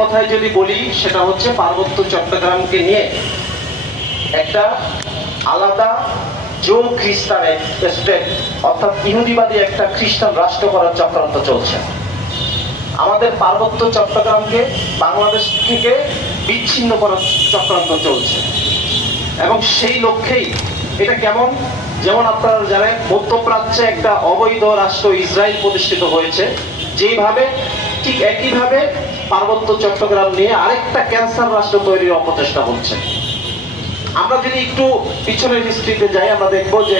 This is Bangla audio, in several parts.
কথায় যদি বলি সেটা হচ্ছে পার্বত্য চট্টগ্রামকে নিয়ে একটা আলাদা জো খ্রিস্টান স্টেট অর্থাৎ ইহুদিবাদী একটা খ্রিস্টান রাষ্ট্র করার চক্রান্ত চলছে। আমাদের পার্বত্য চট্টগ্রামকে বাংলাদেশ থেকে বিচ্ছিন্ন করার চক্রান্ত চলছে এবং সেই লক্ষ্যেই এটা কেমন, যেমন আপনারা জানেন মধ্যপ্রাচ্যে একটা অবৈধ রাষ্ট্র ইসরায়েল প্রতিষ্ঠিত হয়েছে, যেইভাবে ঠিক একইভাবে পার্বত্য চট্টগ্রাম নিয়ে আরেকটা ক্যান্সার রাষ্ট্র তৈরির অপচেষ্টা হচ্ছে। আমরা যদি একটু পিছনের হিস্ট্রিতে যাই, আমরা দেখবো যে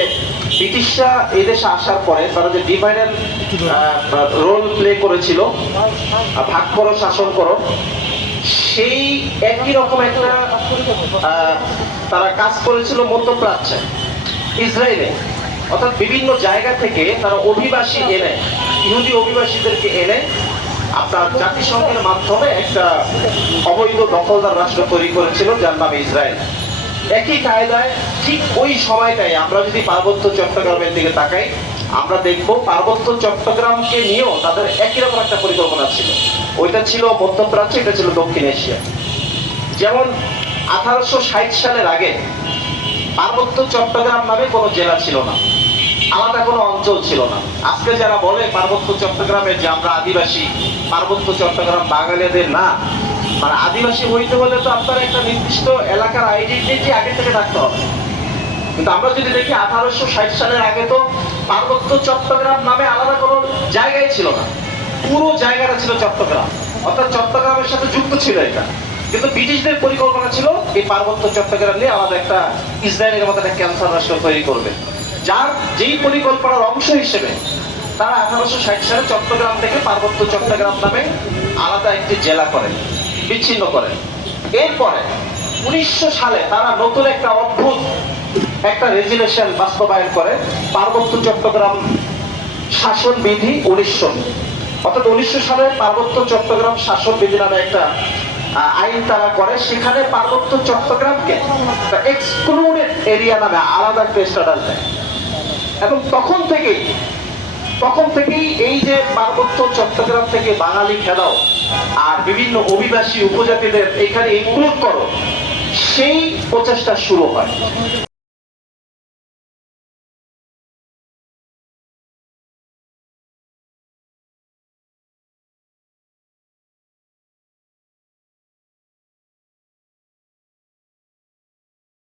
ব্রিটিশরা এই দেশে আসার পরে তারা যে ডিভাইডেড রোল প্লে করেছিল, ভাগ করো শাসন করো, সেই একই রকম একটা তারা কাজ করেছিল মধ্যপ্রাচ্যে ইসরায়েলে। অর্থাৎ বিভিন্ন জায়গা থেকে তারা অভিবাসী এনে, ইহুদি অভিবাসীদেরকে এনে আপনার জাতিসংঘের মাধ্যমে একটা অবৈধ দখলদার রাষ্ট্র তৈরি করেছিল যার নাম ইসরায়েল। একই কায়দায় ঠিক ওই সময়টাই আমরা যদি পার্বত্য চট্টগ্রামের দিকে তাকাই, আমরা দেখব পার্বত্য চট্টগ্রামকে নিয়েও তাদের একই রকম একটা পরিকল্পনা ছিল। ওইটা ছিল মধ্যপ্রাচ্য, এটা ছিল দক্ষিণ এশিয়া। যেমন 1860 সালের আগে পার্বত্য চট্টগ্রাম নামে কোনো জেলা ছিল না, আলাদা কোনো অঞ্চল ছিল না। আজকে যারা বলে পার্বত্য চট্টগ্রামে যে আমরা আদিবাসী, পার্বত্য চট্টগ্রাম বাঙালিদের না, মানে আদিবাসী হইতে হলে তো আপনার একটা নির্দিষ্ট এলাকার আইডেন্টিটি আগে থেকে থাকতে হবে। কিন্তু আমরা যদি দেখি 1860 সালের আগে তো পার্বত্য চট্টগ্রাম নামে আলাদা কোনো জায়গায় ছিল না, পুরো জায়গাটা ছিল চট্টগ্রাম, অর্থাৎ চট্টগ্রামের সাথে যুক্ত ছিল এটা। কিন্তু ব্রিটিশদের পরিকল্পনা ছিল এই পার্বত্য চট্টগ্রাম নিয়ে আলাদা একটা ইসরায়েলের মতো একটা ক্যান্সার রাষ্ট্র তৈরি করবে, যার যেই পরিকল্পনার অংশ হিসেবে তারা 1860 সালে চট্টগ্রাম থেকে পার্বত্য চট্টগ্রাম নামে আলাদা একটি জেলা করেন, বিচ্ছিন্ন করেন। এরপরে 1900 সালে তারা নতুন একটা অদ্ভুত একটা রেজুলেশন বাস্তবায়ন করে, পার্বত্য চট্টগ্রাম শাসন বিধি 1900, অর্থাৎ 1900 সালে পার্বত্য চট্টগ্রাম শাসন বিধি নামে একটা আইন তারা করে। সেখানে পার্বত্য চট্টগ্রামকে এক্সক্লুডেড এরিয়া নামে আলাদা একটা স্ট্যাটাস দেয় এবং তখন থেকেই এই যে পার্বত্য চট্টগ্রাম থেকে বাঙালি খেদাও আর বিভিন্ন অভিবাসী উপজাতিদের এখানে ইনক্লুড করো, সেই প্রচেষ্টা শুরু হয়।